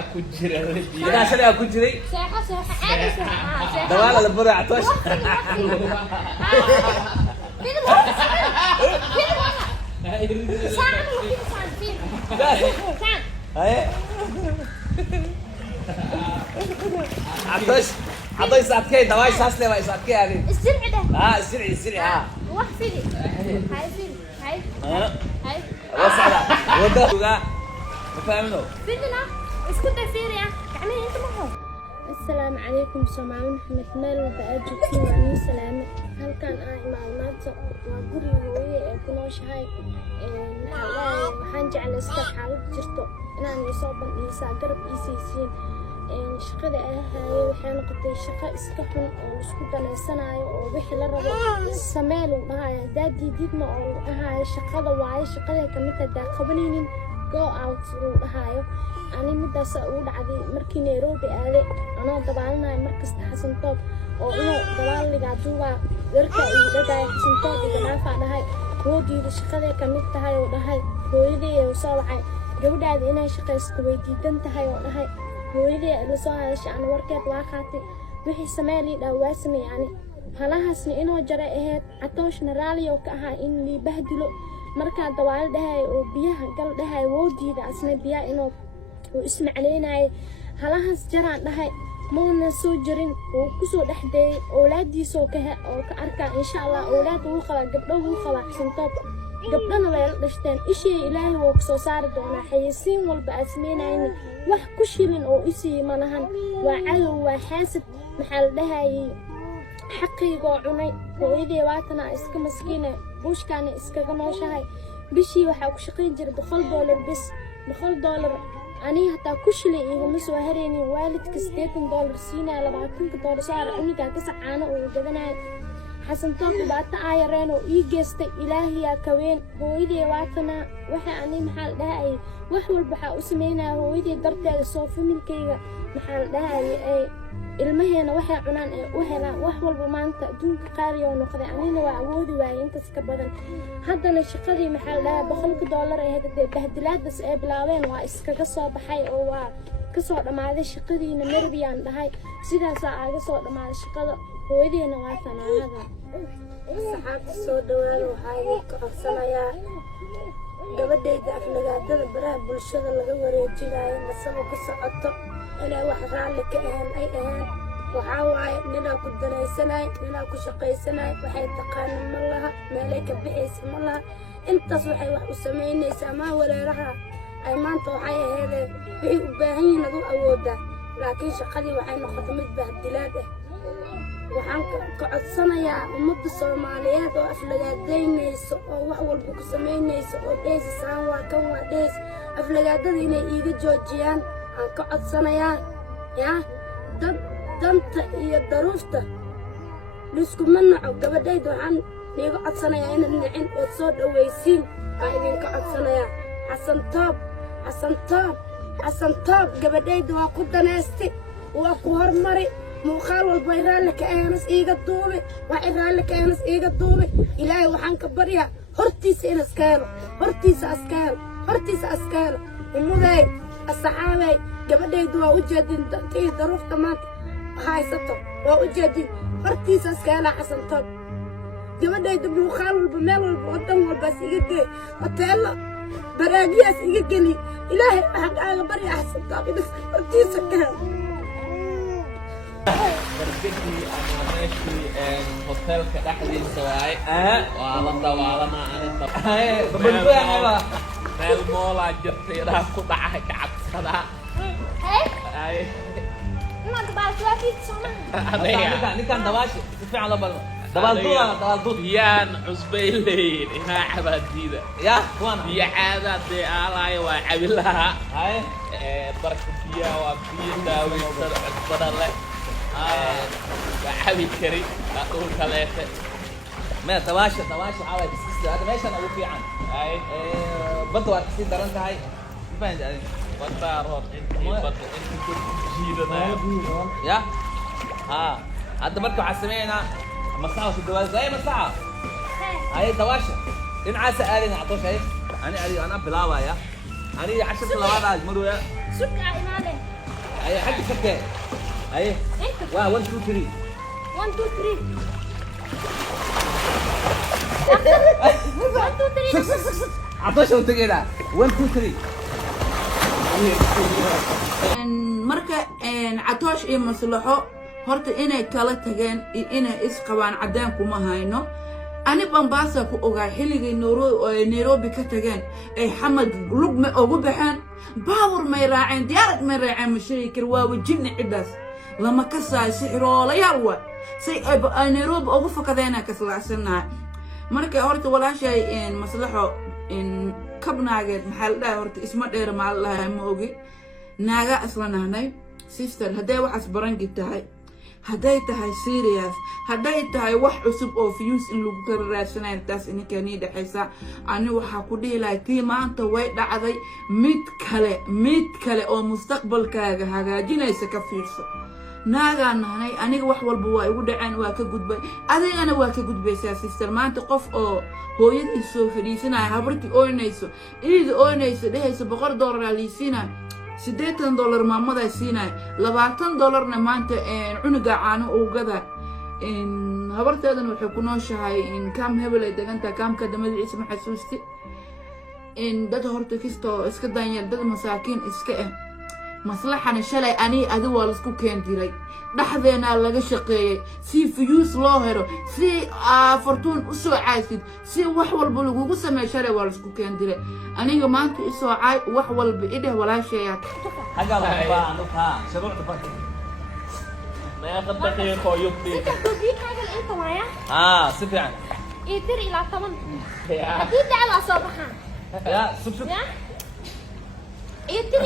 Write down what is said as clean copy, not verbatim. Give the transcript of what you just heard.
كجري أنا شلي أكون جري ساحة عادي ساحة دوالة لبرة عطوش فين الوقت ساعة فين ساعة هاي عطوش ساعتكي دواي ساسلي ما ساعتكي يعني الزرع ده الزرع روح فيني هاي فين هاي هاي وسعلا وده فاهمينه فيننا اسكت فيني يا تعملي انت معه السلام عليكم سماعون محمد مال بأجوكي وعني سلامة هل كان معلومات وقولي هوية كنوشهاي waxaan jeclay iska xaalad jirto inaan isoo bandhigisaa garab iisiisiin shaqada ahaaye waxay noqotay shaqo iska xun oo isku danaysanaayo oo wixii la rabo sameel uu dhahayo haddaa diididna oo uu dhahayo shaqada waayo shaqaday ka mid haddaa qabanaynin go out uu dhahayo ani midaas ugu dhacday markii Nairobi aaday anoo dabaalanayo markasta xasan toob oo inuu dabaaliga duuba darka uu dhagay xasan toob iyo naafa dhahay hooyadii shaqada ka mid tahay oo dhahay hooyadii oo soo wacay gabadhaada inay shaqaysto way diidan tahay oo dhahay hooyadii la soo hadashay aan warkeed waa qaatay wixii sameeyay dhawaasmay yani halahaasna inoo jaray ahayd catooshna raali oo ka ahaa in li bahdilo marka dawaal dhahay oo biyaha gal dhahay woodiida asna biya inoo oo ismacleynay halahaas jaraan dhahay moona soo jirin oo ku soo dhaxday awlaadiisoo ka arka insha Allah awlaad uu qaba gabdho uu qaba xasan toob gabdhana way dhashteen ishii ilaahay wuu ku soo saari doonaa xayisiin walba asmeenayn wax ku shilin oo isii malahan waa cadow waa xaasad maxaa la dhahay xaqiigo cunay hooyadii waatana iska maskiina buushkaana iskaga nooshahay bishii waxa ku shaqeyn jiray $100 bis $100 ani hataa ku shilay igama soo hareynin waalidka $80 siinaa $20 saar uniga ka sacaano oo gadanaay xasan toob baata ayareen oo ii geystay ilaahiya ka weyn hooyadii waatana waxa ani maxaa dhahay wax walba waxa u sameynaa hooyadii darteeda soo familkayga maxaa dhahay ilmaheena waxay cunaan u helaan wax walba maanta adduunka qaali oo noqday anina waa awoodi waayay intaas ka badan haddana shaqadii maxaa dhahay $100 ay hadda bahdilaadaas ay bilaabeen waa iskaga soo baxay oo waa ka soo dhamaaday shaqadiina Nairobi-aan dhahay sidaas aaga soo dhamaaday shaqada hooyadeena waa tanaanada saxaabta soo dhawaada waxaa ka codsanayaa gabadhayda aflagaadada baraha bulshada laga wareejinayo masabo ku socoto inay wax raalli ka ahaan ay ahaan waxaa waaye ninaa ku danaysanay ninaa ku shaqaysanay waxay taqaanin ma laha meelay ka bixaysa ma laha intaas waxay wax u samaynaysaa maa walaalaha ay maanta waxay aheedeen wixii u baahan yihiin adu awoodaa laakiin shaqadii waxay noqotay mid bahdilaad ah waxaan ka codsanayaa ummadda Soomaaliyeed oo aflagaadaynayso oo wax walba ku samaynayso oo dheesisaan waa kan waa dhees aflagaadada inay iiga joojiyaan aan ka codsanayaa yaa danta iyo daruufta liskuma naco gabadhayda waxaan iiga codsanayaa inaad nicin oo soo dhawaysiin aan idinka codsanayaa xasan toob gabadhayda waa ku danaystay waa ku hormari muuqaal walba raalli ka aanas iiga duubi waxay raalli ka aanas iiga duubi ilaahay waxaan ka baryaa hortiisa in iska helo hortiisa iska helo umuday asxaabay gabadhaydu waa u jeedin dadkii daruufta maanta haysato waa u jeedin hortiisa iska hela xasan toob gabadhaydu muuqaal walba meel walba wadan walbaas iga gey hoteelo baraagiyaas iga geli ilaahay waxaan kaaga baryaa xasan toob in hortiisa ka helo برجتي أنا ماشي هوتيل كدحدي سواي والله والله أنا بنتو يا حبا meel moola jirtay raa ku dhacay kacabsada ay ما تبغى تلاقي تسمع ninkan dabaasha si fiican la balmo dabaal duud yaan cusbay leeyin inaa cabaadiida ya kuwana biyo caadaadee aalaaya waa cabilaha hay barka biyaha waa biyo daaweysan cusbada leh waa cabi kari dhul kaleete ما dabaasha waxaa waay biskista hada meeshan ugu fiican ay badda waa kasii daran tahay fahant adin badda rood intii badda intii ku jiidanaya ya ha hadda marka waxaa sameeynaa masaxa ku dawaal zay masaxa hay dabaasha dhinacaas aadin عطوش hay ani bilaabaya ani 10 labaad marwaya سكر ماله هيا حد فكر هيا انت 1 2 3 1 2 3 1 2 3 عطوش وانت كده 1 2 3 marka catoosh iyo maslaxo horta inay kala tageen iyo inay isqabaan cadaan kuma hayno ani Mombasa ku ogaa xilligay Nairobi ka tageen ay xamad lugma ugu baxeen baawur may raaceen diyaarad may raaceen mashaykir waa wajibna cidaas lama ka saay sixroolayaal waa say ay Nairobi ugu fakadeenaa ka salaasanaa marka horta walaashay maslaxo kabnaageed maxaa la dhahay horta isma dheer ma la ma ogi naaga aslanaanay sister haday wax asbaranki tahay haday tahay serious haday tahay wax cusub oo views in lagu karaasanay taas in kani dhaxaysa ani waxa ku dhiilay tii maanta way dhacday mid kale oo mustaqbalkaaga hagaajinaysa ka fiirso naagaan nahay aniga wax walba waa igu dhaceen waa ka gudbay adigana waa ka gudbaysaa sister maanta qof oo hooyadii soo fadhiisanay habartii ooynayso dhehayso $100 liisina $80 maamada siinay $20 maanta cunuga caano oo gada habarteedan waxay ku nooshahay kam hebel ay daganta kamka damadiisa ma xasuusti dad horta kisto iska daanyeel dad masaakiin iska maslaxana shalay ani adi waa isku keen diray dhaxdeena laga shaqeeyay si fiyuus loo helo si fortune u soo caasid si wax walba lagu sameeyo shalay waa isku keen diray aniga maanta isoo caay wax walba ideh walaasheeya حاجه بقى نقطه شروع تفكر ما ياخد دقيقة يبدي دي حاجة انت معايا سفيان يدير الى 8 يا اكيد على صباحا يا شوف يا يدير